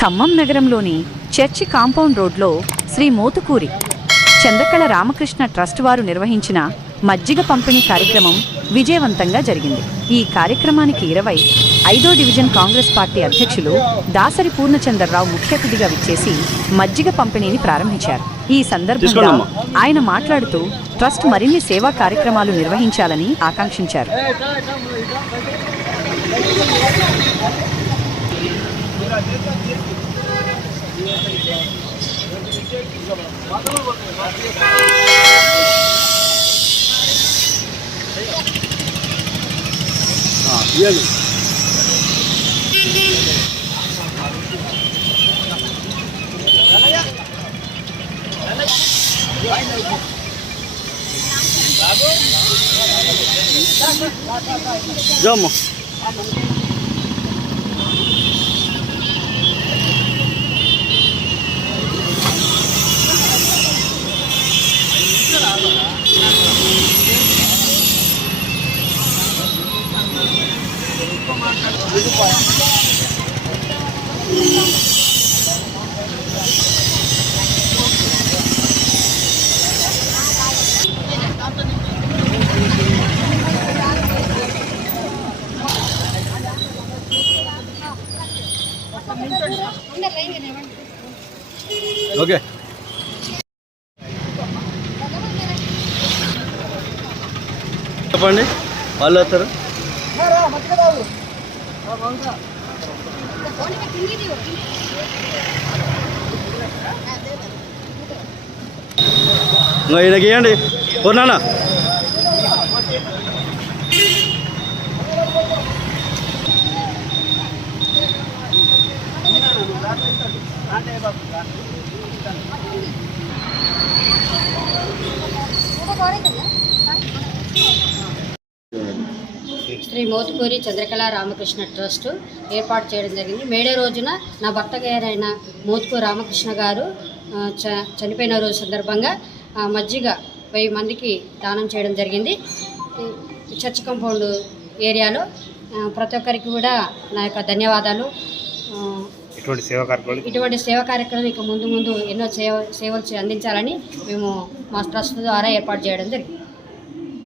ఖమ్మం నగరంలోని church compound రోడ్లో Shri Motukuri Chandrakala Ramakrishna trust వారు నిర్వహించిన మజ్జిగ పంపిణీ కార్యక్రమం విజయవంతంగా జరిగింది. ఈ కార్యక్రమానికి 25వ డివిజన్ కాంగ్రెస్ పార్టీ అధ్యక్షులు దాసరి పూర్ణచంద్రరావు ముఖ్య అతిథిగా విచ్చేసి మజ్జిగ పంపిణీని ప్రారంభించారు. ఈ సందర్భంగా ఆయన మాట్లాడుతూ ట్రస్ట్ మరిన్ని సేవా కార్యక్రమాలు నిర్వహించాలని ఆకాంక్షించారు. Vamos. ఓకే చెప్పండి, వాళ్ళు వస్తారు. ఈయనకి ఇవ్వండి కొన్నానా. శ్రీ మోతుకూరి చంద్రకళ రామకృష్ణ ట్రస్ట్ ఏర్పాటు చేయడం జరిగింది. మేడే రోజున నా భర్త గారైన మోతుకూరి రామకృష్ణ గారు చనిపోయిన రోజు సందర్భంగా మజ్జిగ 1000 మందికి దానం చేయడం జరిగింది. చర్చ్ కాంపౌండ్ ఏరియాలో ప్రతి ఒక్కరికి కూడా నా యొక్క ధన్యవాదాలు. ఇటువంటి సేవా కార్యక్రమం ఇక ముందు ఎన్నో సేవలు అందించాలని మేము మా ట్రస్ట్ ద్వారా ఏర్పాటు చేయడం జరిగింది.